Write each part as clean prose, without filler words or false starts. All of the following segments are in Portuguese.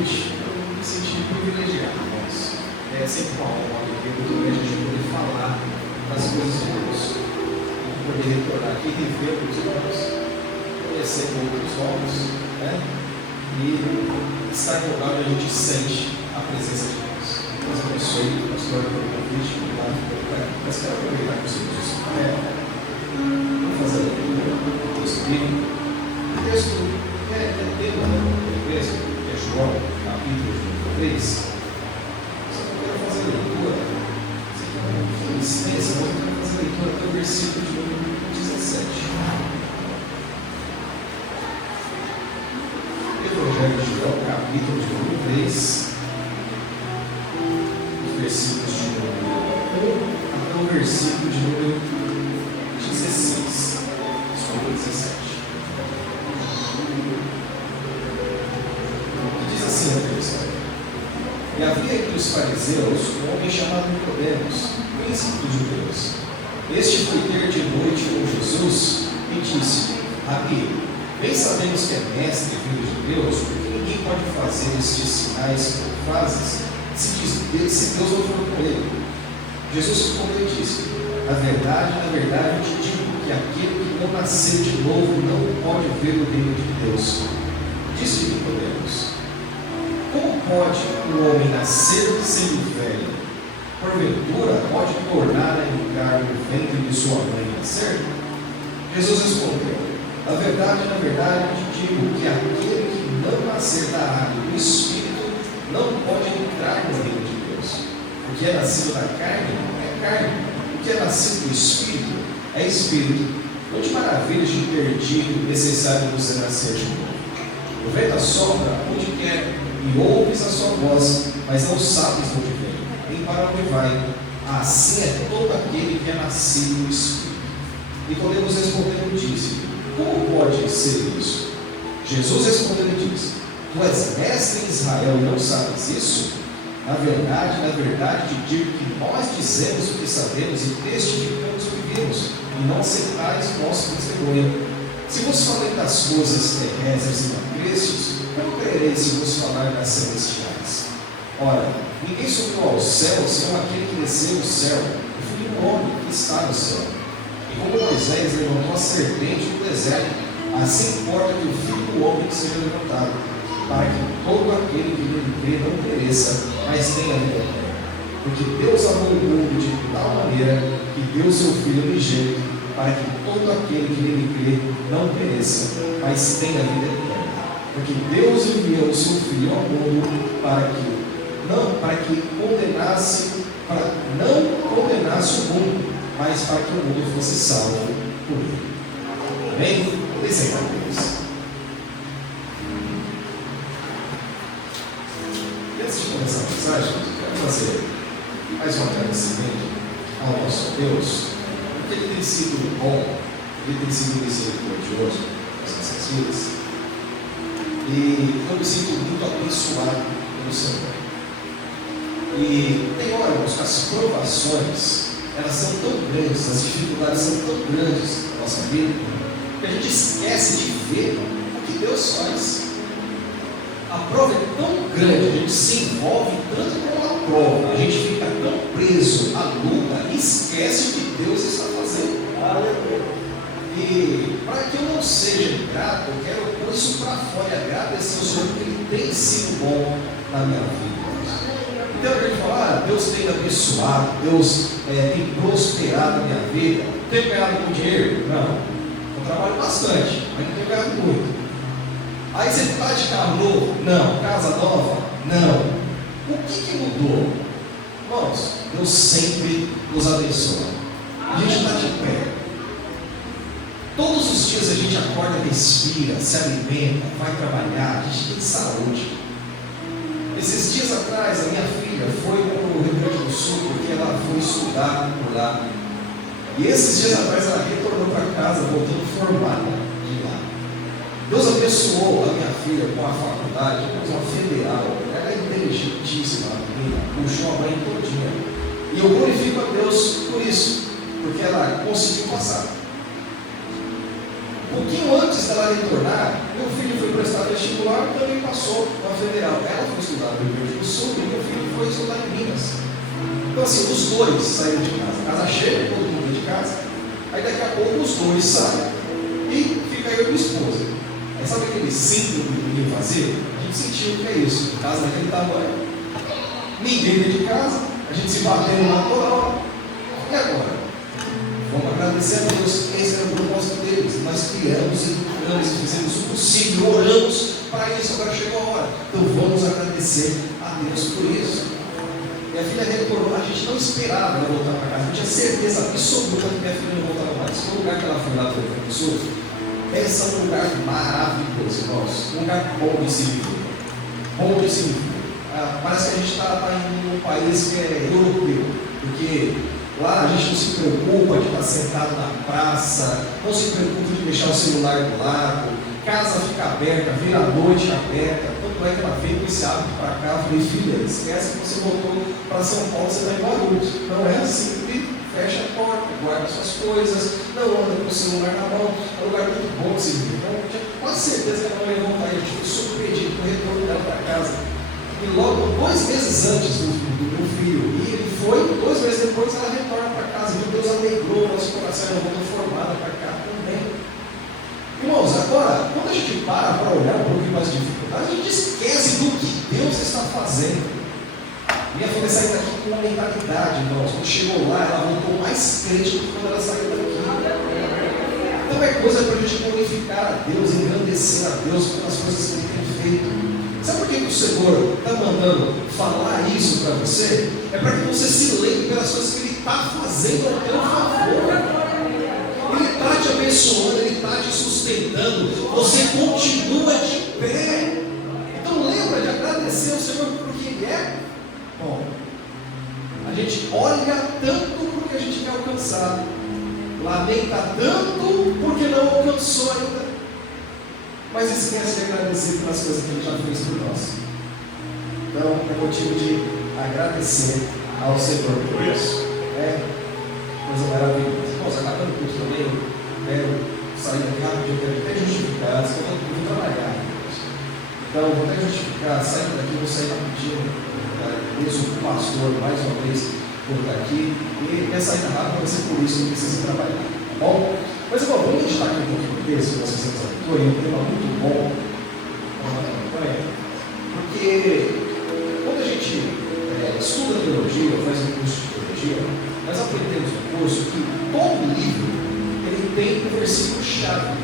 convite, eu me senti privilegiado, irmãos. É sempre uma honra aqui do a gente poder falar das coisas de Deus, e poder retornar aqui, rever os irmãos, conhecer outros novos, né? E estar em lugar onde a gente sente a presença de Deus. Deus abençoe, pastor, pelo convite, obrigado pelo carinho. Mas quero aproveitar que vocês disseram. Vamos fazer a leitura do texto bíblico. O texto é tema da igreja, que é João, capítulo 3. Só que eu quero fazer a leitura, com licença, mas eu quero fazer a leitura até o versículo de número 17. Evangelho de João, capítulo de número 3, os versículos de número 1 até o versículo de número 16. Desculpa, 17. Que diz assim a questão: E havia entre os fariseus um homem chamado Nicodemos, príncipe dos judeus. Este foi ter de noite com Jesus e disse: Rabi, bem sabemos que é mestre vindo de Deus, porque ninguém pode fazer estes sinais que tu fazes se Deus não for com ele. Jesus respondeu e disse: na verdade, eu te digo que aquele que não nasceu de novo não pode ver o reino de Deus. Disse Nicodemos: como pode um homem nascer sendo velho? Porventura pode tornar a entrar no ventre de sua mãe e nascer? Jesus respondeu: na verdade, eu te digo que aquele que não nascer da água e do Espírito não pode entrar no reino de Deus. O que é nascido da carne é carne, o que é nascido do Espírito é Espírito. Não te maravilhas de ter dito necessário você nascer de novo. O vento assopra onde quer e ouves a sua voz, mas não sabes onde vem, nem para onde vai. Assim é todo aquele que é nascido do Espírito. Nicodemos respondendo disse: como pode ser isso? Jesus respondeu e disse: tu és mestre em Israel e não sabes isso? Na verdade, te digo que nós dizemos o que sabemos e testificamos o que vimos, e não aceitais o nosso testemunho. Se vos falei das coisas terrestres e não crestes, como crereis se vos falar das celestiais? Ora, ninguém subiu ao céu senão aquele que desceu do céu, o Filho do Homem que está no céu. E como Moisés levantou a serpente no deserto, assim importa que o Filho do Homem seja levantado, para que todo aquele que nele crê não pereça, mas tenha vida eterna. Porque Deus amou o mundo de tal maneira que deu seu Filho unigênito, para que todo aquele que nele crê não pereça, mas tenha vida eterna. Porque Deus enviou o seu Filho ao mundo para que não condenasse o mundo, mas para que o mundo fosse salvo por ele. Amém? Desce a Deus. Antes de começar a mensagem, quero fazer mais um agradecimento ao nosso Deus, porque Ele tem sido bom, Ele tem sido misericordioso nas nossas vidas, e eu me sinto muito abençoado pelo Senhor. E tem hora, irmãos, que as provações elas são tão grandes, as dificuldades são tão grandes na nossa vida, que a gente esquece de ver o que Deus faz. A prova é tão grande, a gente se envolve tanto com a prova, a gente fica tão preso à luta e esquece o que Deus está fazendo. E para que eu não seja ingrato, eu quero pôr isso para fora e agradecer ao Senhor, porque Ele tem sido bom na minha vida. Então a gente fala: Deus tem abençoado, Deus tem prosperado a minha vida. Tenho ganhado muito dinheiro? Não. Eu trabalho bastante, mas não tenho ganhado muito. Aí você está de carro novo? Não. Casa nova? Não. O que mudou? Irmãos, Deus sempre nos abençoa. A gente está de pé. Todos os dias a gente acorda, respira, se alimenta, vai trabalhar, a gente tem saúde. Esses dias atrás, a minha filha foi para o Rio Grande do Sul, porque ela foi estudar por lá. E esses dias atrás ela retornou para casa, voltando formada de lá. Deus abençoou a minha filha com a faculdade, uma federal. Ela é inteligentíssima, a menina, puxou a mãe todinha. E eu glorifico a Deus por isso, porque ela conseguiu passar. Um pouquinho antes dela retornar, meu filho foi prestar vestibular e também passou com a federal. Ela foi estudar no Rio Grande do Sul e meu filho foi estudar em Minas. Então assim, os dois saíram de casa cheia, todo mundo de casa. Aí daqui a pouco os dois saem e fica eu e minha esposa. Aí sabe aquele símbolo do ninguém vazio? A gente sentiu que é isso, casa daquele tamanho. Ninguém dentro de casa, a gente se batendo lá toda hora. E agora? Vamos agradecer a Deus, esse era o propósito deles. Nós criamos, educamos, fizemos o possível, oramos para isso, agora chegou a hora. Então vamos agradecer a Deus por isso. Minha filha retornou, a gente não esperava ela voltar para casa, a gente tinha certeza absoluta que minha filha não voltava mais. O lugar que ela foi lá para o Rio Grande do Sul, esse é um lugar maravilhoso, irmãos. Um lugar bom de se viver. Bom de se viver. Parece que a gente está em um país que é europeu, porque lá a gente não se preocupa de estar sentado na praça, não se preocupa de deixar o celular do lado, casa fica aberta, vira a noite aberta. Tanto é que ela veio com esse hábito para cá. Eu falei, filha, esquece que você voltou para São Paulo, você está em Guarulhos. Não é assim, fecha a porta, guarda suas coisas, não anda com o celular na mão. É um lugar muito bom de se viver. Então eu tinha quase certeza que ela não ia voltar. Eu tive surpreendido com o retorno dela para casa. E logo 2 meses antes do meu filho ir, ele foi, 2 meses depois ela retorna para casa. Meu Deus alegrou o nosso coração, ela voltou formada para cá também. Irmãos, agora, quando a gente para olhar um pouquinho mais de dificuldade, a gente esquece do que Deus está fazendo. Minha filha saiu daqui com uma mentalidade, irmãos. Quando chegou lá, ela voltou mais crente do que quando ela saiu daqui. Então é coisa para a gente glorificar a Deus, engrandecer a Deus pelas coisas que Ele tem feito. Sabe por que o Senhor está mandando falar isso para você? É para que você se lembre pelas coisas que Ele está fazendo ao teu favor. Ele está te abençoando, Ele está te sustentando. Você continua de pé. Então lembra de agradecer ao Senhor por que Ele é bom. A gente olha tanto porque a gente quer alcançar, lamenta tanto porque não alcançou ainda, mas esquece de agradecer pelas coisas que Ele já fez por nós. Então é motivo de agradecer ao Senhor por isso. Coisa maravilhosa. Irmãos, acabando o curso também, eu quero sair daqui rapidinho, eu quero até justificar, eu vou trabalhar. Então, eu vou até justificar, saindo daqui, eu vou sair rapidinho, mesmo o pastor, mais uma vez, por estar aqui, e minha saída rápida vai ser por isso que eu preciso trabalhar, tá bom? Mas, irmão, vamos meditar aqui um pouquinho do texto, que vocês estão fazendo, um tema muito bom, porque quando a gente estuda teologia, faz um curso de teologia, nós aprendemos no curso que todo livro ele tem um versículo-chave.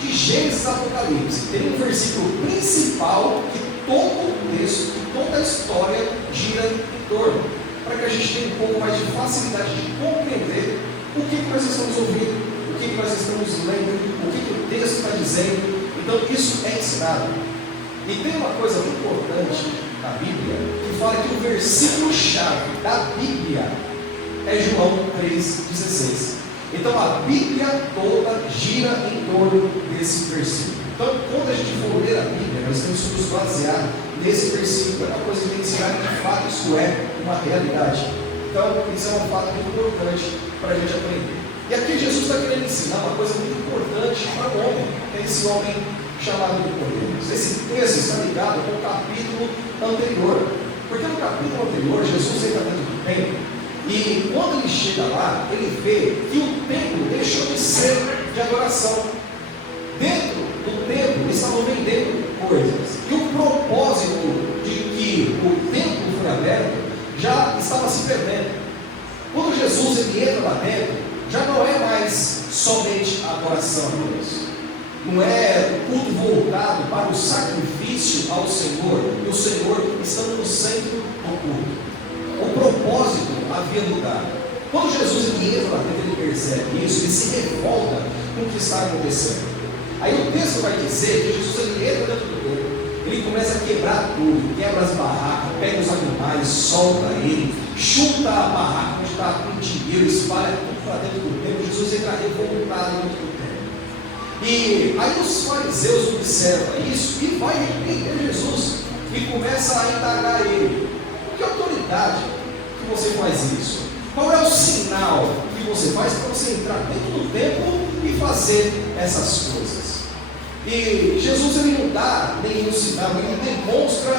De Gênesis a Apocalipse, tem um versículo principal que todo o texto, que toda a história gira em torno, para que a gente tenha um pouco mais de facilidade de compreender o que nós estamos ouvindo, o que nós estamos lendo, o que o texto está dizendo. Então isso é ensinado. E tem uma coisa muito importante na Bíblia, que fala que o versículo-chave da Bíblia é João 3,16. Então a Bíblia toda gira em torno desse versículo. Então quando a gente for ler a Bíblia, nós temos que nos basear nesse versículo. É uma coisa que tem que ensinar que de fato isso é uma realidade. Então isso é um fato muito importante para a gente aprender. E aqui Jesus está querendo ensinar uma coisa muito importante para o homem, que é esse homem chamado Nicodemos. Esse texto está ligado com o capítulo anterior, porque no capítulo anterior Jesus entra dentro do templo, e quando ele chega lá, ele vê que o templo deixou de ser de adoração. Dentro do templo eles estavam vendendo coisas, e o propósito de que o templo foi aberto já estava se perdendo. Quando Jesus ele entra lá dentro, já não é mais somente a adoração a Deus. Não é o culto voltado para o sacrifício ao Senhor, e o Senhor estando no centro do culto. O propósito havia mudado. Quando Jesus entra lá dentro, ele percebe isso, ele se revolta com o que está acontecendo. Aí o texto vai dizer que Jesus ele entra dentro do templo, ele começa a quebrar tudo, quebra as barracas, pega os animais, solta ele, chuta a barraca onde está com dinheiro, espalha tudo para dentro do templo. Jesus entra revoltado dentro do templo. E aí os fariseus observam isso e vai repreender Jesus e começa a indagar ele: que autoridade que você faz isso? Qual é o sinal que você faz para você entrar dentro do templo e fazer essas coisas? E Jesus ele não dá nenhum sinal, ele demonstra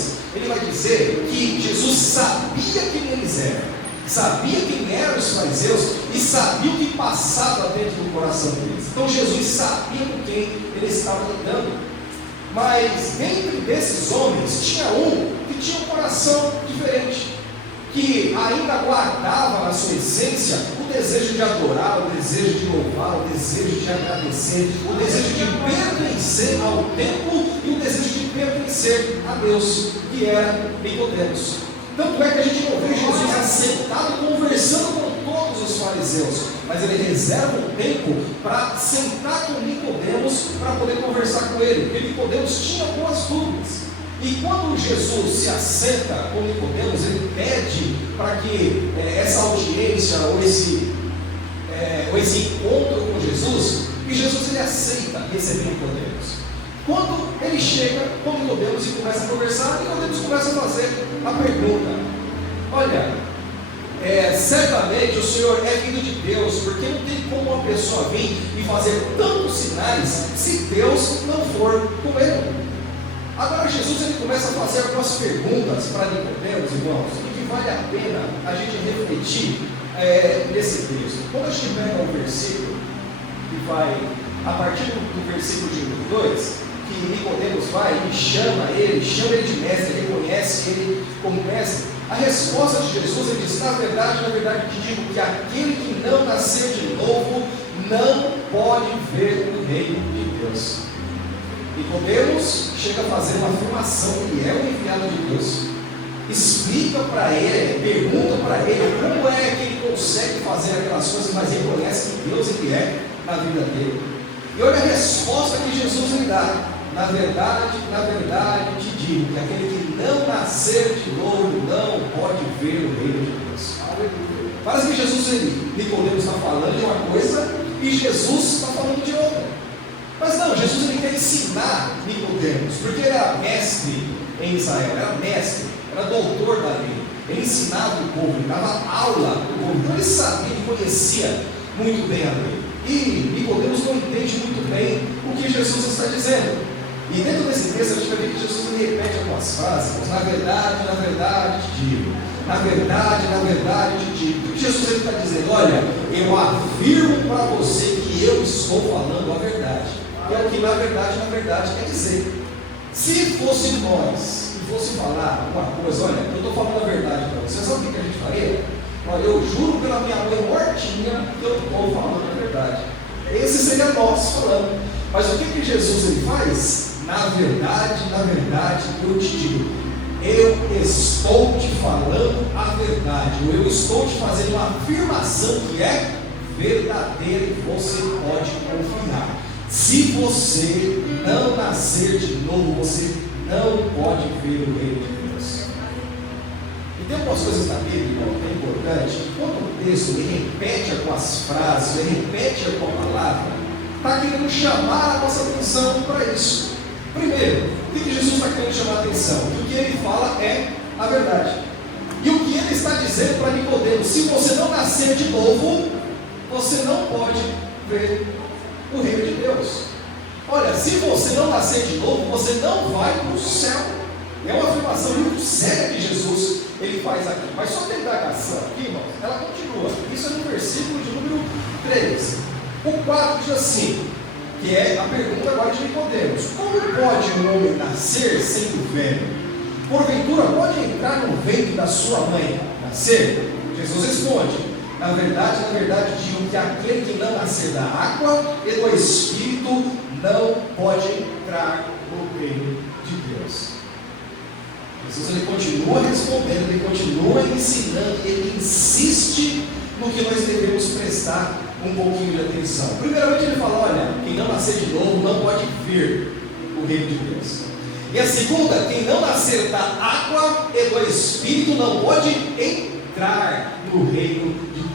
2, ele vai dizer que Jesus sabia quem eles eram, sabia quem eram os fariseus e sabia o que passava dentro do coração deles. Então Jesus sabia com quem ele estava lidando. Mas dentre desses homens tinha um que tinha um coração diferente, que ainda guardava na sua essência o desejo de adorar, o desejo de louvar, o desejo de agradecer, o desejo de pertencer ao templo e o desejo de pertencer a Deus, que era Nicodemos. Tanto é que a gente não vê Jesus assentado conversando com todos os fariseus, mas ele reserva um tempo para sentar com Nicodemos para poder conversar com ele, porque Nicodemos tinha algumas dúvidas. E quando Jesus se assenta com Nicodemos, ele pede para que essa audiência ou esse encontro com Jesus, e Jesus ele aceita receber Nicodemos. Quando ele chega com Nicodemos e começa a conversar, Nicodemos começa a fazer a pergunta: olha, certamente o Senhor é vindo de Deus, porque não tem como uma pessoa vir e fazer tantos sinais se Deus não for com ele. Agora Jesus ele começa a fazer algumas perguntas para Nicodemos, irmãos, e que vale a pena a gente refletir nesse texto. Quando a gente pega um versículo que vai, a partir do versículo de 2, que Nicodemos vai e chama ele de mestre, reconhece ele como mestre, a resposta de Jesus, ele diz: na verdade te digo que aquele que não nascer de novo não pode ver o reino de Deus. Nicodemos chega a fazer uma afirmação, ele é o enviado de Deus, explica para ele, pergunta para ele como é que ele consegue fazer aquelas coisas, mas reconhece que Deus ele é na vida dele. E olha a resposta que Jesus lhe dá: na verdade te digo que aquele que não nascer de novo não pode ver o reino de Deus. Parece que Nicodemos está falando de uma coisa e Jesus está falando de outra. Mas não, Jesus ele quer ensinar Nicodemos, porque ele era mestre em Israel, era doutor da lei, ele ensinava o povo, ele dava aula para o povo, então ele sabia, ele conhecia muito bem a lei. E Nicodemos não entende muito bem o que Jesus está dizendo. E dentro desse texto a gente vai ver que Jesus repete algumas frases: na verdade te digo, na verdade te digo. O que Jesus está dizendo? Olha, eu afirmo para você que eu estou falando a verdade. É o que na verdade quer dizer. Se fosse nós que fosse falar alguma coisa, olha, eu estou falando a verdade para você, sabe o que a gente faria? Olha, eu juro pela minha mãe mortinha que eu estou falando a verdade. Esse seria nós falando. Mas o que Jesus ele faz? Na verdade eu te digo, eu estou te falando a verdade, ou eu estou te fazendo uma afirmação que é verdadeira e você pode confiar. Se você não nascer de novo, você não pode ver o reino de Deus. E tem algumas coisas na Bíblia, irmão, que é importante. Quando o texto ele repete algumas frases, ele repete alguma palavra, está querendo chamar a nossa atenção para isso. Primeiro, o que Jesus está querendo chamar a atenção? Que o que ele fala é a verdade. E o que ele está dizendo para Nicodemos: se você não nascer de novo, você não pode ver o reino de Deus. Olha, se você não nascer de novo, você não vai para o céu. É uma afirmação muito séria que Jesus ele faz aqui. Mas só que a indagação aqui, irmãos, ela continua. Isso é no versículo de número 3. O 4 diz assim, que é a pergunta agora de Nicodemos: como pode um homem nascer sendo velho? Porventura pode entrar no ventre da sua mãe nascer? Jesus responde: na verdade digo que aquele que não nascer da água e do Espírito não pode entrar no reino de Deus. Jesus ele continua respondendo, ele continua ensinando, ele insiste no que nós devemos prestar um pouquinho de atenção. Primeiramente ele fala: olha, quem não nascer de novo não pode ver o reino de Deus. E a segunda, quem não nascer da água e do Espírito não pode entrar no reino de Deus.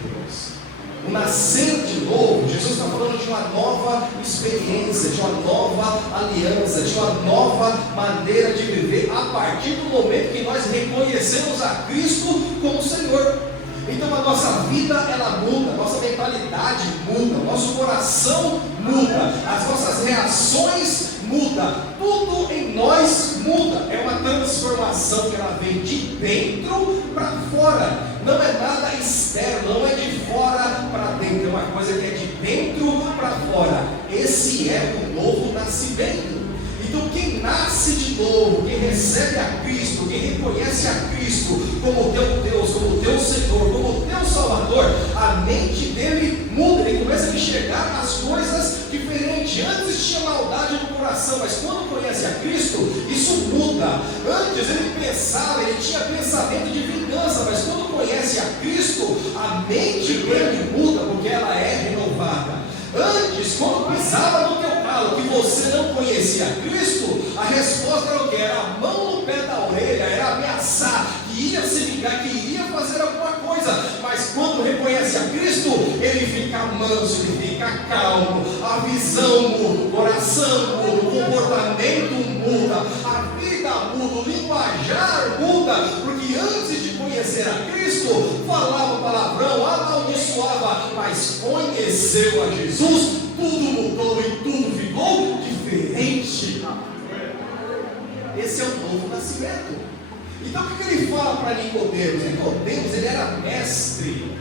O nascer de novo, Jesus está falando de uma nova experiência, de uma nova aliança, de uma nova maneira de viver a partir do momento que nós reconhecemos a Cristo como Senhor. Então a nossa vida ela muda, a nossa mentalidade muda, o nosso coração muda, as nossas reações muda, tudo em nós muda. É uma transformação que ela vem de dentro para fora. Não é nada externo, não é de fora para dentro, é uma coisa que é de dentro para fora. Esse é o novo nascimento. Então quem nasce de novo, quem recebe a Cristo, quem reconhece a Cristo como teu Deus, como teu Senhor, como teu Salvador, a mente dele muda, ele começa a enxergar as coisas diferentes. Antes tinha maldade no coração, mas quando conhece a Cristo, isso muda. Antes ele pensava, ele tinha pensamento de vingança, mas quando conhece a Cristo, a mente dele muda, porque ela é renovada. Antes, quando pisava no teu calo, que você não conhecia Cristo, a resposta era o que? Era a mão no pé da orelha, era ameaçar, que ia se vingar, que iria fazer alguma coisa. Mas quando reconhece a Cristo, ele fica manso, ele fica calmo, a visão muda, o coração muda, o comportamento muda, a vida muda, o linguajar muda, porque antes de conhecer a Cristo, falava palavrão, amaldiçoava, mas conheceu a Jesus, tudo mudou e tudo ficou diferente. Esse é o novo nascimento. Então o que ele fala para Nicodemos? Nicodemos, ele era mestre,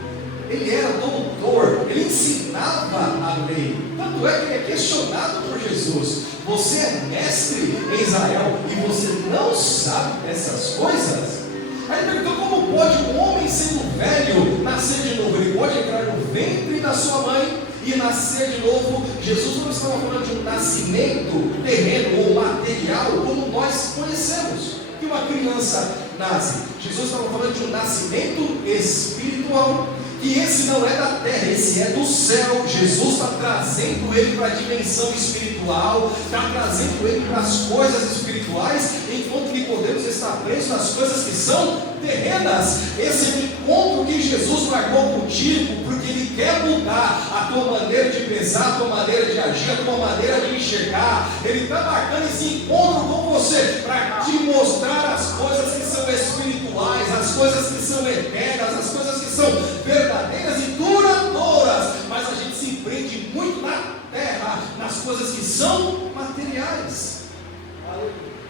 ele era doutor, ele ensinava a lei. Tanto é que ele é questionado por Jesus: você é mestre em Israel e você não sabe dessas coisas? Aí ele perguntou: como pode um homem sendo velho nascer de novo? Ele pode entrar no ventre da sua mãe e nascer de novo? Jesus não estava falando de um nascimento terreno ou material como nós conhecemos, que uma criança nasce. Jesus estava falando de um nascimento espiritual, que esse não é da terra, esse é do céu. Jesus está trazendo ele para a dimensão espiritual, está trazendo ele para as coisas espirituais, enquanto Nicodemos está preso nas coisas que são terrenas. Esse é o encontro que Jesus marcou contigo, porque ele quer mudar a tua maneira de pensar, a tua maneira de agir, a tua maneira de enxergar. Ele está marcando esse encontro com você para te mostrar as coisas que são espirituais, as coisas que são eternas, as coisas que são verdadeiras e duradouras. Mas a gente se prende muito na terra, nas coisas que são materiais.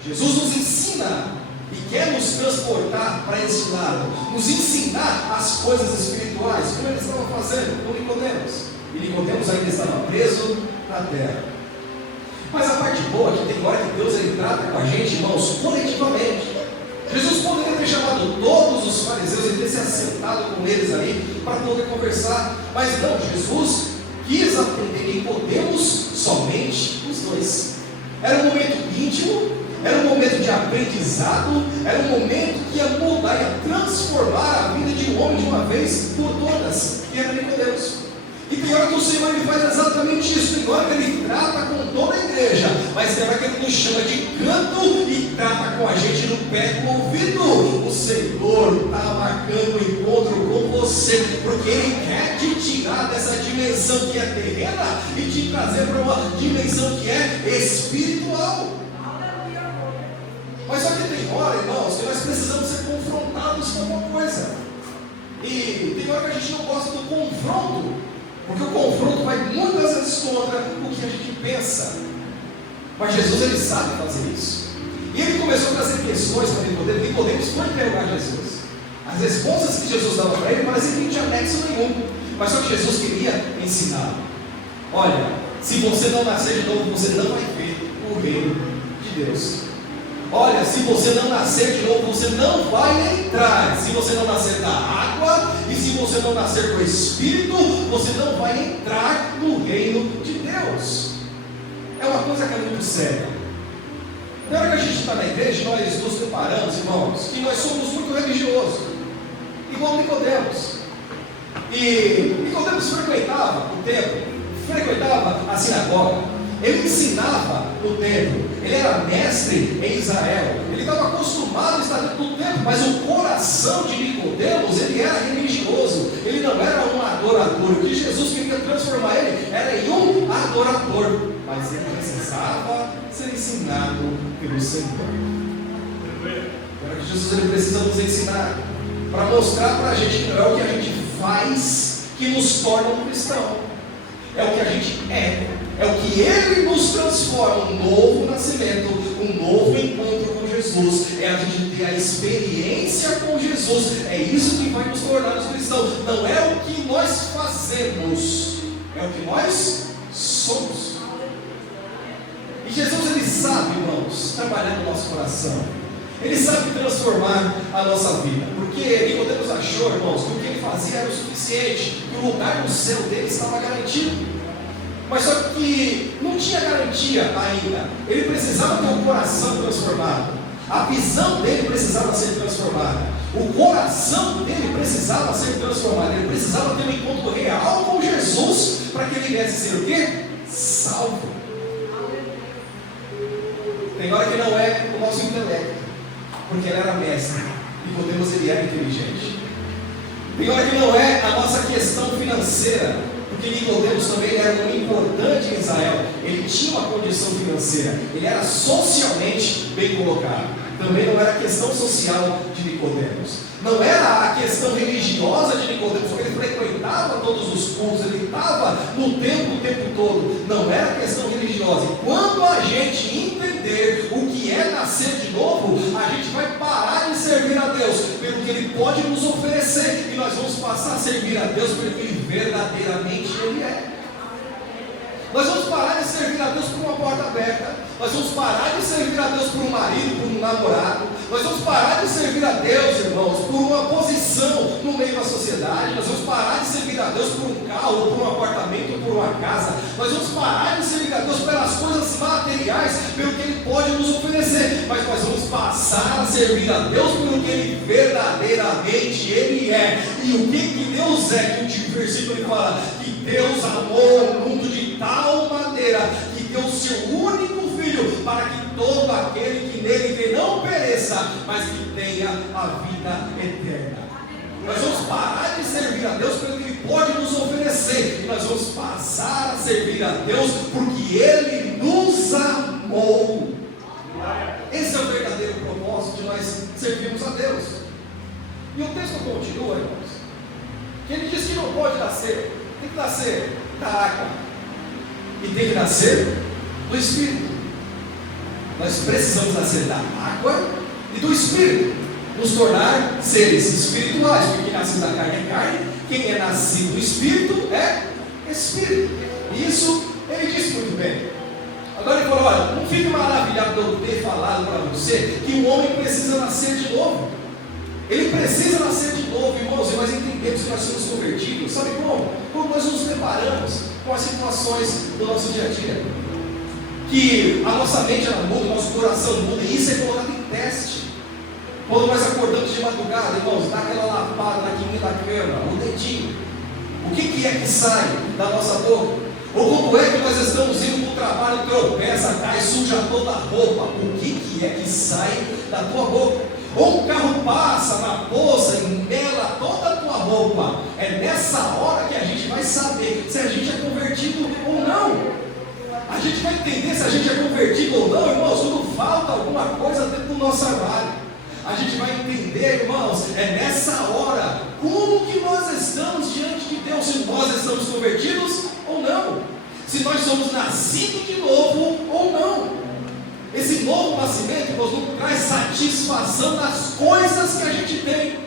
Jesus nos ensina e quer nos transportar para esse lado, nos ensinar as coisas espirituais, como eles estavam fazendo com Nicodemos. E Nicodemos ainda estava preso na terra. Mas a parte boa é que tem hora que Deus ele trata com a gente, irmãos, coletivamente. Jesus poderia ter chamado todos os fariseus e ter se assentado com eles ali para poder conversar, mas não, Jesus quis atender Nicodemos somente os dois. Era um momento íntimo, era um momento de aprendizado, era um momento que ia mudar, ia transformar a vida de um homem de uma vez por todas, que era Nicodemos. E tem hora que o Senhor ele faz exatamente isso. Tem hora que ele trata com toda a igreja, mas tem hora que ele nos chama de canto e trata com a gente no pé do ouvido. O Senhor está marcando o encontro com você, porque Ele quer te tirar dessa dimensão que é terrena e te trazer para uma dimensão que é espiritual. Mas só que tem hora, irmãos, que nós precisamos ser confrontados com alguma coisa. E tem hora que a gente não gosta do confronto, porque o confronto vai muitas vezes contra o que a gente pensa. Mas Jesus ele sabe fazer isso. E ele começou a trazer questões para Nicodemos. Nicodemos foi interrogar Jesus. As respostas que Jesus dava para ele pareciam que não tinha nexo nenhum. Mas só que Jesus queria ensinar. Olha, se você não nascer de novo, você não vai ver o reino de Deus. Olha, se você não nascer de novo, você não vai entrar. Se você não nascer da água e se você não nascer do Espírito, você não vai entrar no reino de Deus. É uma coisa que é muito séria. Na hora que a gente está na igreja, nós nos preparamos, irmãos, que nós somos muito religiosos, igual Nicodemos. E Nicodemos frequentava o templo, frequentava a sinagoga. Ele ensinava no templo, ele era mestre em Israel, ele estava acostumado a estar dentro do templo, mas o coração de Nicodemos, ele era religioso, ele não era um adorador. O que Jesus queria transformar ele era em um adorador, mas ele precisava ser ensinado pelo Senhor. Agora que Jesus ele precisa nos ensinar, para mostrar para a gente que não é o que a gente faz que nos torna um cristão, é o que a gente é o que Ele nos transforma, um novo nascimento, um novo encontro com Jesus, é a gente ter a experiência com Jesus. É isso que vai nos tornar os cristãos. Não é o que nós fazemos, é o que nós somos. E Jesus, ele sabe, irmãos, trabalhar no nosso coração. Ele sabe transformar a nossa vida. Porque Nicodemos achou, irmãos, que o que ele fazia era o suficiente, que o lugar no céu dele estava garantido. Mas só que não tinha garantia ainda. Ele precisava ter um coração transformado. A visão dele precisava ser transformada. O coração dele precisava ser transformado. Ele precisava ter um encontro real com Jesus para que ele viesse ser o quê? Salvo. Tem hora que não é o nosso intelecto, porque ele era mestre, e Nicodemos, ele era inteligente. Tem hora que não é a nossa questão financeira, porque Nicodemos também era um importante em Israel. Ele tinha uma condição financeira, ele era socialmente bem colocado. Também não era a questão social de Nicodemos, não era a questão religiosa de Nicodemos, porque ele frequentava todos os cultos, ele estava no templo o tempo todo. Não era a questão religiosa. E quando a gente entender o que é nascer de novo, a gente vai parar de servir a Deus pelo que Ele pode nos oferecer, e nós vamos passar a servir a Deus pelo que verdadeiramente Ele é. Nós vamos parar de servir a Deus por uma porta aberta. Nós vamos parar de servir a Deus por um marido, por um namorado. Nós vamos parar de servir a Deus, irmãos, por uma posição no meio da sociedade. Nós vamos parar de servir a Deus por um carro, ou por um apartamento, ou por uma casa. Nós vamos parar de servir a Deus pelas coisas materiais, pelo que Ele pode nos oferecer. Mas nós vamos passar a servir a Deus pelo que Ele verdadeiramente Ele é. E o que Deus é? Que o versículo ele fala que Deus amou o mundo de tal maneira que deu o seu único Filho, para que todo aquele que nele crê não pereça, mas que tenha a vida eterna. Nós vamos parar de servir a Deus pelo que Ele pode nos oferecer, e nós vamos passar a servir a Deus porque Ele nos amou. Esse é o verdadeiro propósito de nós servirmos a Deus. E o texto continua, irmãos, que ele diz que não pode nascer, tem que nascer da água e tem que nascer do Espírito. Nós precisamos nascer da água e do Espírito, nos tornar seres espirituais, porque quem nasce da carne é carne, quem é nascido do Espírito é Espírito. Isso ele disse muito bem. Agora ele falou: olha, não fique maravilhado de eu ter falado para você que o homem precisa nascer de novo. Ele precisa nascer de novo, irmãos, e nós entendemos que nós somos convertidos. Sabe como? Como nós nos preparamos com as situações do nosso dia a dia. Que a nossa mente ela muda, o nosso coração muda, e isso é colocado em teste. Quando nós acordamos de madrugada, irmãos, dá aquela lapada na quina da cama, o dedinho. O que é que sai da nossa boca? Ou quando é que nós estamos indo para o trabalho, tropeça, cai, suja toda a roupa? O que é que sai da tua boca? Ou um carro passa na poça e mela toda a tua roupa. É nessa hora que a gente vai saber se a gente é convertido ou não. A gente vai entender se a gente é convertido ou não, irmãos, quando falta alguma coisa dentro do nosso armário. A gente vai entender, irmãos, é nessa hora como que nós estamos diante de Deus, se nós estamos convertidos ou não, se nós somos nascidos de novo ou não. Esse novo nascimento, irmãos, não traz satisfação nas coisas que a gente tem.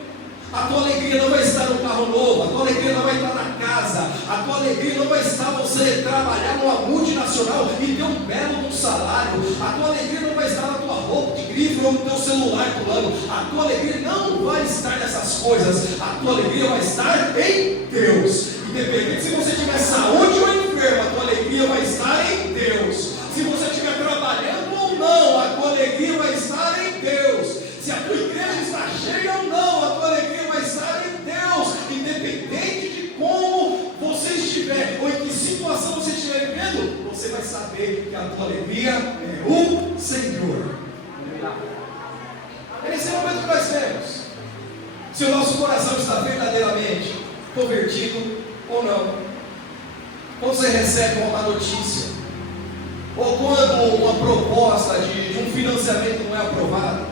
A tua alegria não vai estar no carro novo, a tua alegria não vai estar na casa, a tua alegria não vai estar você trabalhar numa multinacional e ter um belo salário, a tua alegria não vai estar na tua roupa de grife ou no teu celular pulando, a tua alegria não vai estar nessas coisas, a tua alegria vai estar em Deus. Independente se você tiver saúde ou enfermo, a tua alegria vai estar em Deus. Se você estiver trabalhando ou não, a tua alegria vai estar em Deus. Se a tua igreja está cheia ou não, a tua alegria vai estar em Deus. Independente de como você estiver, ou em que situação você estiver vivendo, você vai saber que a tua alegria é o Senhor. É nesse momento que nós temos se o nosso coração está verdadeiramente convertido ou não. Quando você recebe uma notícia, ou quando uma proposta de um financiamento não é aprovada,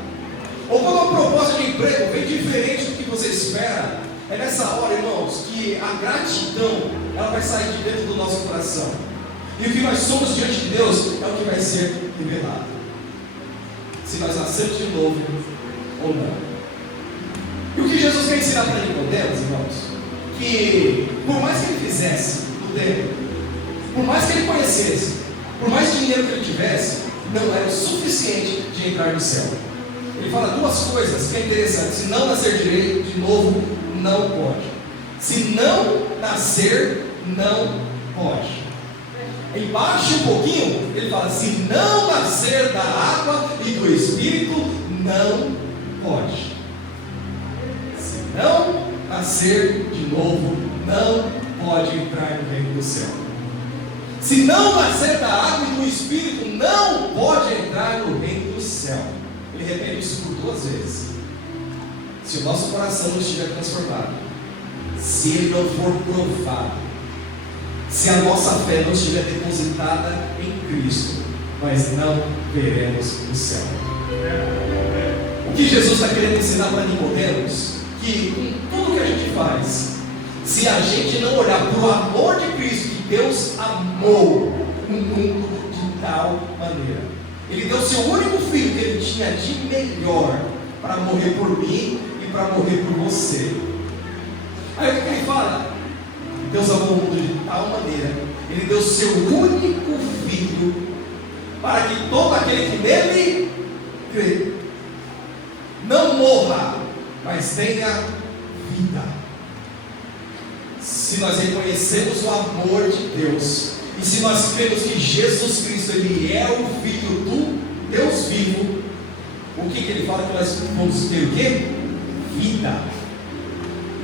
ou quando uma proposta de emprego vem diferente do que você espera, é nessa hora, irmãos, que a gratidão ela vai sair de dentro do nosso coração, e o que nós somos diante de Deus é o que vai ser revelado. se nós nascemos de novo ou não. E o que Jesus quer ensinar para Nicodemos, irmãos? Que por mais que ele fizesse no tempo, por mais que ele conhecesse, por mais dinheiro que ele tivesse, não era o suficiente de entrar no céu. Ele fala duas coisas que é interessante: se não nascer de novo, não pode. Se não nascer, não pode. Embaixo um pouquinho, ele fala: se não nascer da água e do Espírito, não pode. Se não nascer de novo, não pode entrar no reino do céu. Se não nascer da água e do Espírito, não pode entrar no reino do céu. Ele repete isso por 2 vezes. Se o nosso coração não estiver transformado, se ele não for provado, se a nossa fé não estiver depositada em Cristo, nós não veremos o céu. O que Jesus está querendo ensinar para Nicodemos? Que em tudo que a gente faz, se a gente não olhar para o amor de Cristo, que Deus amou o mundo de tal maneira, Ele deu seu único filho que Ele tinha de melhor para morrer por mim e para morrer por você. Aí o que Ele fala? Deus amou o mundo de tal maneira, Ele deu seu único filho, para que todo aquele que nele crê não morra, mas tenha vida. Se nós reconhecemos o amor de Deus, e se nós cremos que Jesus Cristo, Ele é o Filho do Deus vivo, o que Ele fala? Que nós vamos ter o quê? Vida.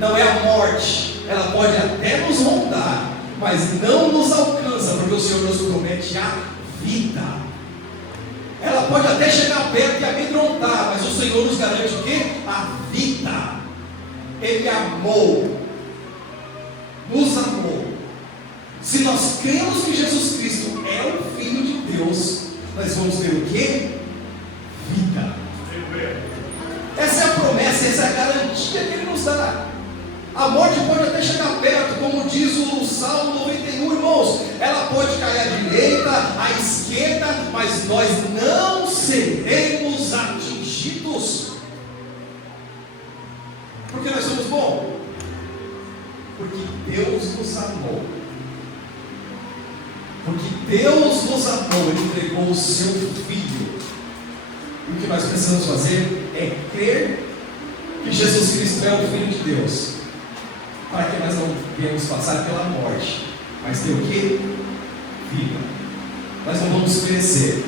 Não é a morte. Ela pode até nos rondar, mas não nos alcança, porque o Senhor nos promete a vida. Ela pode até chegar perto e amedrontar, mas o Senhor nos garante o quê? A vida. Ele amou, nos amou. Se nós cremos que Jesus Cristo é o Filho de Deus, nós vamos ter o quê? Vida. Essa é a promessa, essa é a garantia que Ele nos dá. A morte pode até chegar perto, como diz o Salmo 91, irmãos. Ela pode cair à direita, à esquerda, mas nós não seremos atingidos. Porque nós somos bons? Porque Deus nos amou. Porque Deus nos amou, Ele entregou o seu Filho. E o que nós precisamos fazer é crer que Jesus Cristo é o Filho de Deus, para que nós não venhamos passar pela morte, mas ter o que? Vida. Nós não vamos perecer,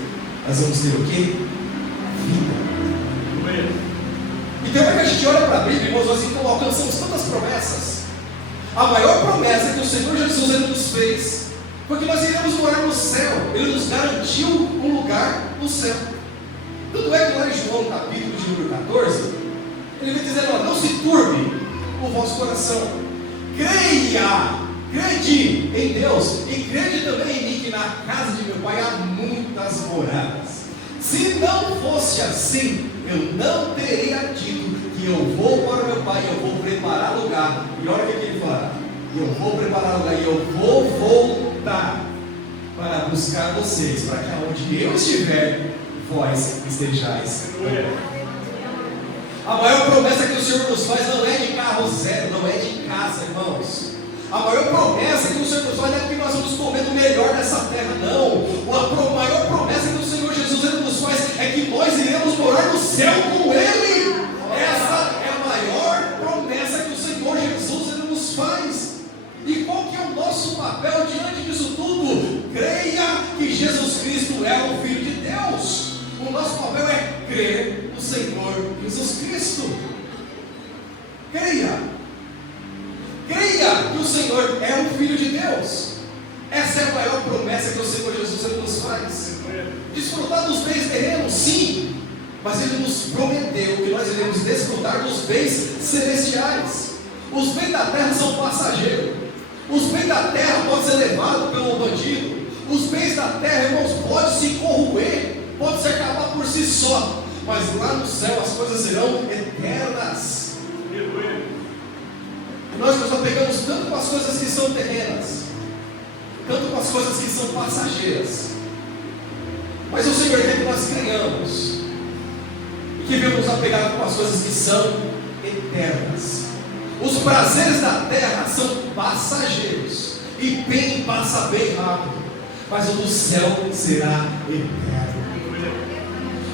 nós vamos ter o que? Vida. Então é que a gente olha para a Bíblia, irmãos, assim, como alcançamos tantas promessas. A maior promessa que o Senhor Jesus Ele nos fez foi que nós iríamos morar no céu. Ele nos garantiu um lugar no céu. Tanto é que lá em João, capítulo de número 14, Ele vem dizendo: ó, não se turbe o vosso coração. Creia, crede em Deus e crede também em mim, que na casa de meu Pai há muitas moradas. Se não fosse assim, eu não teria dito que eu vou para o meu Pai, eu vou preparar lugar. E olha o que Ele fala: eu vou preparar lugar e eu vou voltar para buscar vocês, para que aonde eu estiver, vós estejais. A maior promessa que o Senhor nos faz não é de carro zero, não é de casa, irmãos. A maior promessa que o Senhor nos faz não é que nós vamos comer do melhor dessa terra, não. A maior promessa que o Senhor Jesus Ele nos faz é que nós iremos morar no céu com Ele. Essa é a maior promessa que o Senhor Jesus Ele nos faz. E qual que é o nosso papel diante disso tudo? Creia que Jesus Cristo é o Filho de Deus. O nosso papel é crer no Senhor Jesus Cristo. Creia. Creia que o Senhor é o Filho de Deus. Essa é a maior promessa que o Senhor Jesus nos faz. Desfrutar dos bens terrenos, sim, mas Ele nos prometeu que nós iremos desfrutar dos bens celestiais. Os bens da terra são passageiros. Os bens da terra podem ser levados pelo bandido. Os bens da terra, irmãos, podem se corroer, pode se acabar por si só, mas lá no céu as coisas serão eternas. E nós nos apegamos tanto com as coisas que são terrenas, tanto com as coisas que são passageiras. Mas o Senhor quer que nós creiamos que vivemos apegados com as coisas que são eternas. Os prazeres da terra são passageiros, e bem passa bem rápido, mas o do céu será eterno.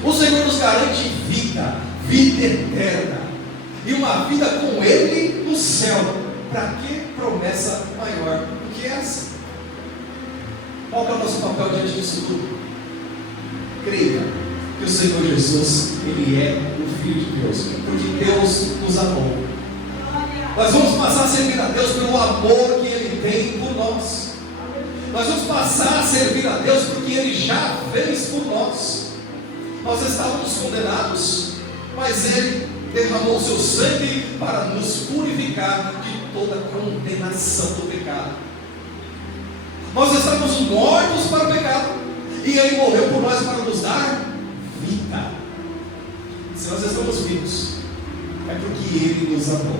O Senhor nos garante vida, vida eterna, e uma vida com Ele no céu. Para que promessa maior do que essa? Qual é o nosso papel diante disso tudo? Creia que o Senhor Jesus, Ele é o Filho de Deus, porque Deus nos amou. Nós vamos passar a servir a Deus pelo amor que Ele tem por nós. Nós vamos passar a servir a Deus porque Ele já fez por nós. Nós estávamos condenados, mas Ele derramou o seu sangue para nos purificar de toda condenação do pecado. Nós estávamos mortos para o pecado, e Ele morreu por nós para nos dar vida. Se nós estamos vivos, é porque Ele nos amou.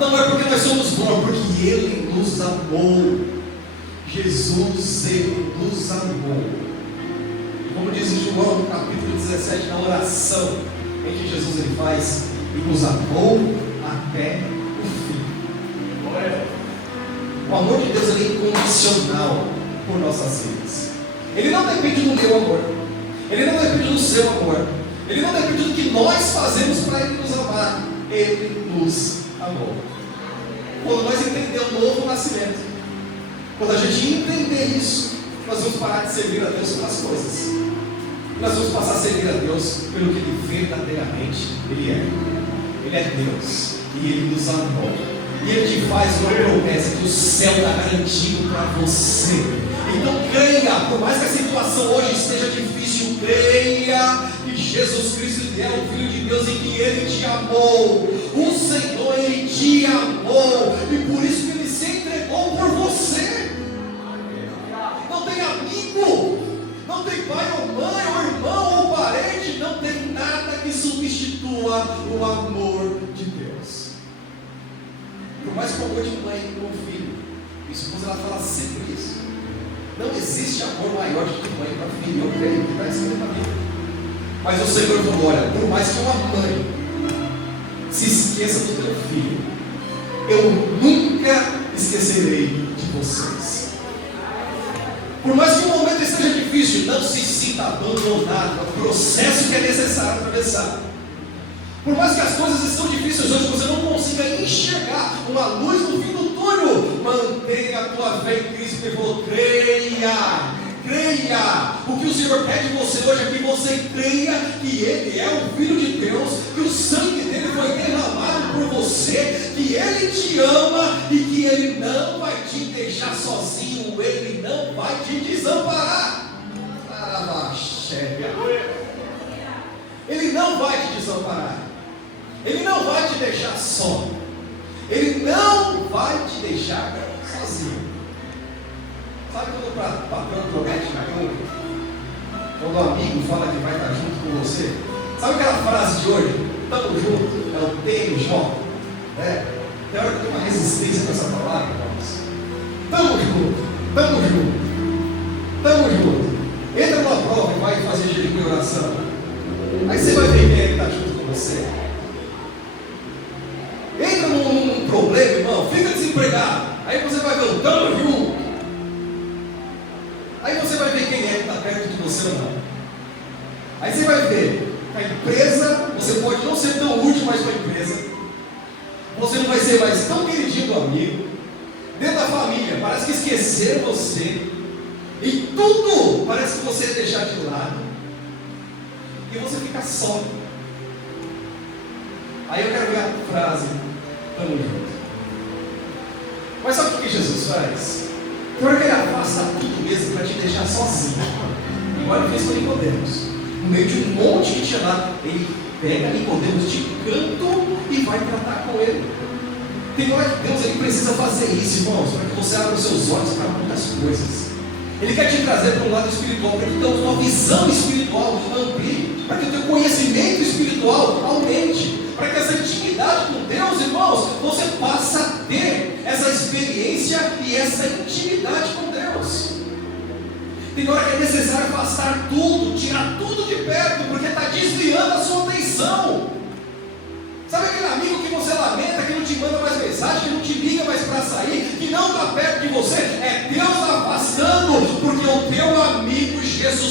Não é porque nós somos bons, é porque Ele nos amou. Jesus, Ele nos amou. Como diz em João, no capítulo 17, na oração em que Jesus ele faz, e nos amou até o fim. O amor de Deus é incondicional por nossas vidas. Ele não depende do meu amor, Ele não depende do seu amor, Ele não depende do que nós fazemos para Ele nos amar. Ele nos amou. Quando nós entendemos o novo nascimento, quando a gente entender isso, nós vamos parar de servir a Deus pelas coisas. Nós vamos passar a servir a Deus pelo que Ele verdadeiramente Ele é. Ele é Deus, e Ele nos amou. E Ele te faz uma promessa que o céu está garantido para você. Então creia, por mais que a situação hoje esteja difícil, creia que Jesus Cristo é o Filho de Deus e que Ele te amou. O Senhor, Ele te amou, e por isso que Ele se entregou por você. Não tem amigo, não tem pai ou mãe, ou irmão ou parente, não tem nada que substitua o amor de Deus. Por mais que o amor de mãe com o filho, minha esposa ela fala sempre isso. Não existe amor maior do que mãe para filho. Eu creio que está escrito na Bíblia. Mas o Senhor falou: olha, por mais que uma mãe se esqueça do teu filho, eu nunca esquecerei de vocês. Por mais que o momento esteja difícil, não se sinta abandonado no processo que é necessário atravessar. Por mais que as coisas estão difíceis hoje, você não consiga enxergar uma luz no fim do túnel, mantenha a tua fé em Cristo. Ele falou: creia, creia. O que o Senhor quer de você hoje é que você creia que Ele é o Filho de Deus, que o sangue dele foi derramado por você, que Ele te ama e que Ele não vai te deixar sozinho, Ele não vai te desamparar. Ele não vai te desamparar, Ele não vai te deixar só, Ele não vai te deixar sozinho. Sabe quando o patrão promete na conta? Quando o amigo fala que vai estar junto com você? Sabe aquela frase de hoje? Tamo junto, é o TMJ. Tem hora que tem uma resistência com essa palavra, irmãos. Tamo junto, tamo junto, tamo junto. Entra numa prova e vai fazer jejum e oração. Aí você vai ver quem é que está junto com você. Entra num problema, irmão, fica desempregado. Aí você vai ver o tamo junto. Aí você vai ver quem é que está perto de você ou não. Aí você vai ver a empresa, você pode não ser tão útil mais para a empresa. Você não vai ser mais tão queridinho do amigo. Dentro da família, parece que esqueceram você. E tudo parece que você deixar de lado. E você fica só. Aí eu quero ver a frase: tamo junto. Mas sabe o que Jesus faz? Porque Ele afasta tudo mesmo para te deixar sozinho. Igual Ele fez com Nicodemos. No meio de um monte que tinha lá, Ele pega Nicodemos de canto e vai tratar com ele. Tem hora que Deus ele precisa fazer isso, irmãos, para que você abra os seus olhos para muitas coisas. Ele quer te trazer para um lado espiritual, para que tenha uma visão espiritual amplie, para que o teu conhecimento espiritual aumente, para que essa intimidade com Deus, irmãos, você passe a ter essa experiência e essa intimidade com Deus. Tem hora que é necessário afastar tudo, tirar tudo de perto, porque está desviando a sua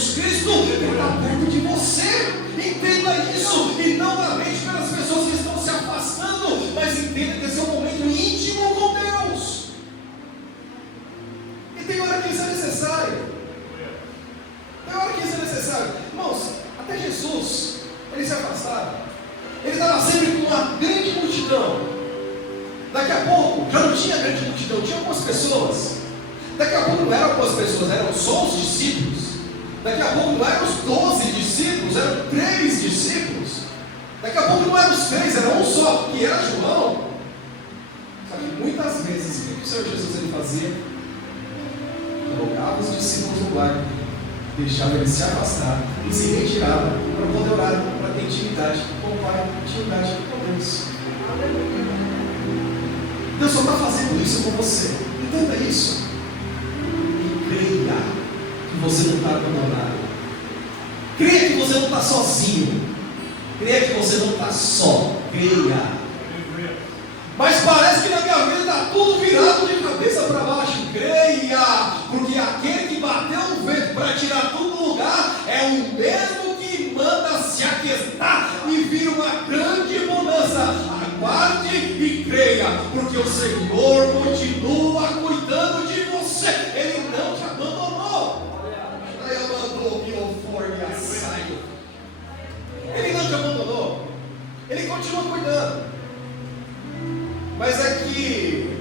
Jesus Cristo, Ele está perto de você. Entenda isso, e não somente pelas pessoas que estão se afastando, mas entenda que esse é um momento íntimo com Deus. E tem hora que isso é necessário. Tem hora que isso é necessário. Irmãos, até Jesus, Ele se afastava. Ele estava sempre com uma grande multidão. Daqui a pouco, já não tinha grande multidão, tinha algumas pessoas. Daqui a pouco não eram algumas pessoas, eram só os discípulos. Daqui a pouco não eram os 12 discípulos, eram 3 discípulos. Daqui a pouco não eram os 3, era um só, que era João. Só que muitas vezes, o que o Senhor Jesus ele fazia? Colocava os discípulos no barco, deixava eles se afastar e se retirava para poder orar, para ter intimidade com o Pai, intimidade com Deus. Deus só está fazendo isso com você. Entenda isso. E creia que você não está abandonado. Creia que você não está sozinho. Creia que você não está só. Creia. Mas parece que na minha vida está tudo virado de cabeça para baixo. Creia, porque aquele que bateu no vento para tirar tudo do lugar é o mesmo que manda se aquietar e vir uma grande bonança. Aguarde e creia, porque o Senhor continua cuidando de você. Ele não te abandonou. Ele não te abandonou. Ele continua cuidando. Mas é que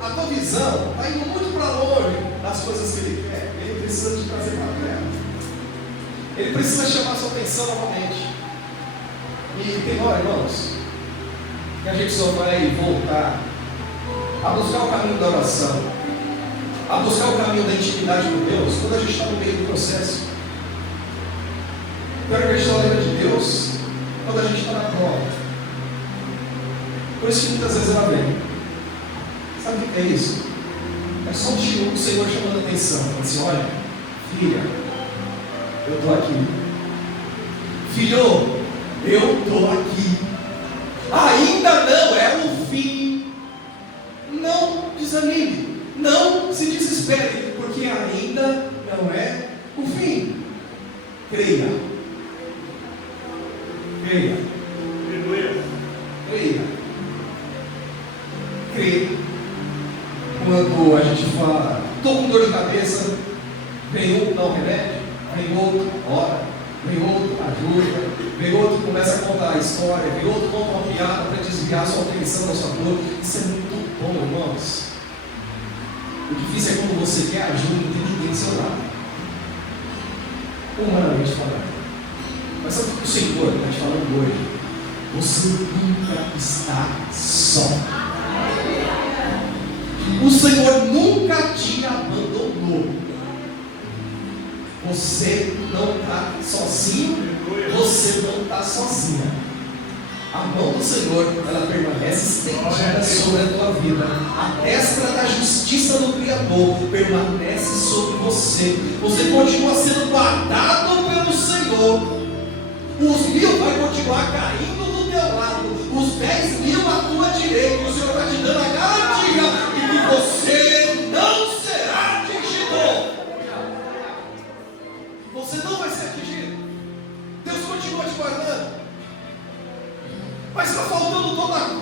a tua visão está indo muito para longe das coisas que Ele quer. Ele precisa te trazer para perto. Ele precisa chamar a sua atenção novamente. E tem hora, irmãos, que a gente só vai voltar a buscar o caminho da oração, a buscar o caminho da intimidade com Deus, quando a gente está no meio do processo. Pior que a gente está lendo de Deus quando a gente está na prova. Por isso que muitas vezes ela vem. Sabe o que é isso? É só o Senhor chamando a atenção. Ele diz: olha, filha, eu estou aqui. Filho, eu estou aqui. Ainda não é o fim. Não desanime. Não se desespere, porque ainda não é o fim. Creia. Creia. Creia. Creia. Quando a gente fala, estou com dor de cabeça, vem um, dá um remédio, vem outro, ora, vem outro, ajuda, vem outro, começa a contar a história, vem outro, conta uma piada para desviar a sua atenção da sua dor. Isso é muito bom, irmãos. O difícil é quando você quer ajuda e não tem ninguém do seu lado. Humanamente falando. Mas sabe o que o Senhor está te falando hoje? Você nunca está só. O Senhor nunca te abandonou. Você não está sozinho, você não está sozinha. A mão do Senhor, ela permanece estendida sobre a tua vida. A destra da justiça do Criador permanece sobre você. Você continua sendo guardado pelo Senhor. Os 1000 vai continuar caindo do teu lado, os 10.000 à tua direita. O Senhor está te dando a garantia de que você não será atingido. Você não vai ser atingido. Deus continua te guardando. Mas está faltando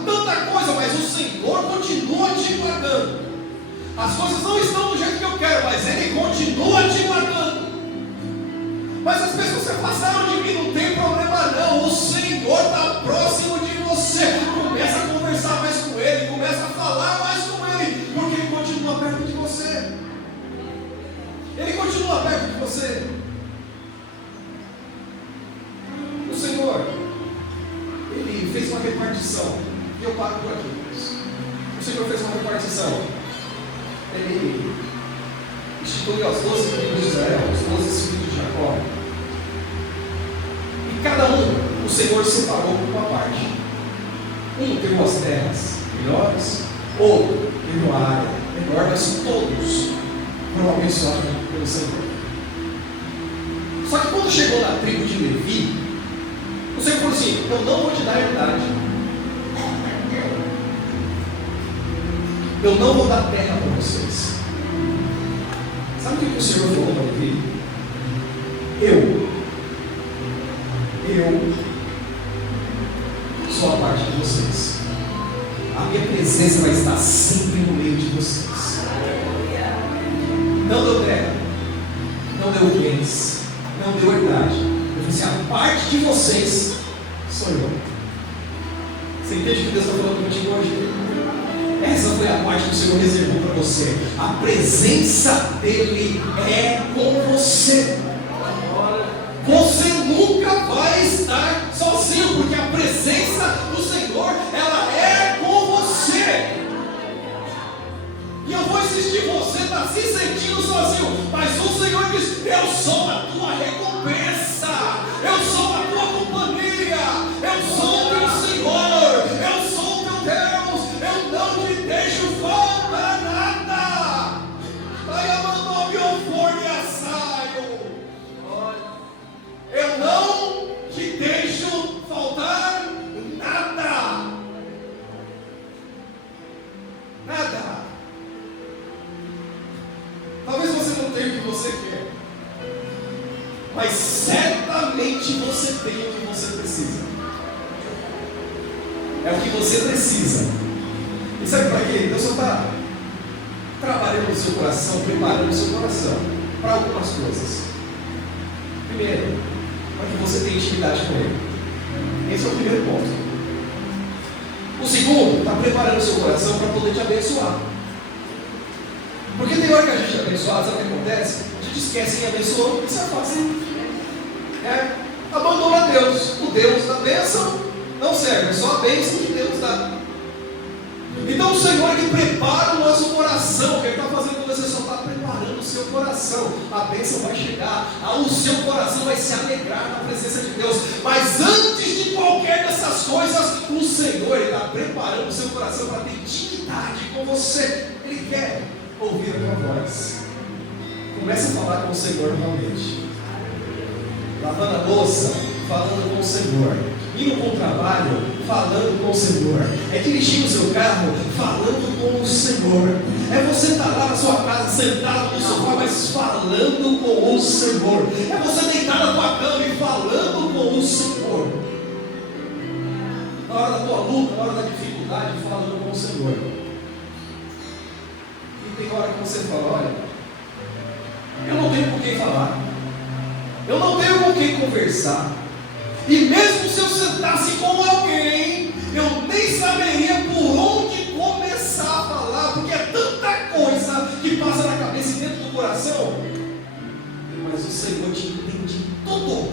tanta coisa, mas o Senhor continua te guardando. As coisas não estão do jeito que eu quero, mas Ele continua te guardando. Mas as pessoas se afastaram de mim, não tem problema não. O Senhor está próximo de você. Começa a conversar mais com Ele, começa a falar mais com Ele, porque Ele continua perto de você. Ele continua perto de você. O Senhor, Ele fez uma repartição. E eu paro por aqui. O Senhor fez uma repartição. Ele instituiu as 12 tribos de Israel, os 12 filhos de Jacó. E cada um, o Senhor separou por uma parte. Um teve as terras melhores, outro teve uma área menor, mas todos foram abençoados pelo Senhor. Só que quando chegou na tribo de Levi, o Senhor falou assim: eu não vou te dar herdade. Eu não vou dar terra para vocês. Sabe o que o Senhor falou para Levi? Eu sou a parte de vocês. A minha presença vai estar sempre no meio de vocês. Não deu terra, não deu bens, não deu herdade. Eu disse, a parte de vocês sou eu. Você entende o que Deus está falando contigo hoje? Essa foi a parte que o Senhor reservou para você. A presença dEle é com você. Você nunca vai estar sozinho, porque a presença do Senhor, ela é com você. E eu vou insistir, você está se sentindo sozinho, mas o Senhor diz, eu sou a tua recompensa, eu sou a tua companhia, eu sou o teu Senhor, eu sou o teu Deus, eu não te deixo faltar nada. Eu não te deixo faltar nada. Nada. Talvez você não tenha o que você quer, mas certamente você tem o que você precisa. É o que você precisa. E sabe para quê? Deus só está trabalhando no seu coração, preparando o seu coração para algumas coisas. Primeiro, para que você tenha intimidade com Ele. Esse é o primeiro ponto. O segundo, está preparando o seu coração para poder te abençoar. Porque tem hora que a gente é abençoado, sabe o que acontece? A gente esquece quem abençoou e se afasta. Abandona Deus. O Deus da bênção não serve, é só a bênção que Deus dá. Então o Senhor, Ele prepara o nosso coração. O que Ele está fazendo com você? Só está preparando o seu coração. A bênção vai chegar, o seu coração vai se alegrar na presença de Deus. Mas antes de qualquer dessas coisas, o Senhor, Ele está preparando o seu coração para ter intimidade com você. Ele quer ouvir a tua voz. Comece a falar com o Senhor novamente. Lavando a louça, falando com o Senhor. Indo para o trabalho, falando com o Senhor. É dirigindo o seu carro, falando com o Senhor. É você estar lá na sua casa, sentado no sofá, mas falando com o Senhor. É você deitar na tua cama e falando com o Senhor. Na hora da tua luta, na hora da dificuldade, falando com o Senhor. E tem hora que você fala, olha, eu não tenho com quem falar. Eu não tenho com quem conversar. E mesmo se eu sentasse com alguém, eu nem saberia por onde começar a falar, porque é tanta coisa que passa na cabeça e dentro do coração. Mas o Senhor te entende tudo.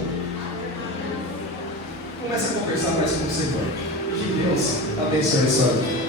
Comece a conversar mais com o Senhor. Que Deus abençoe a sua vida.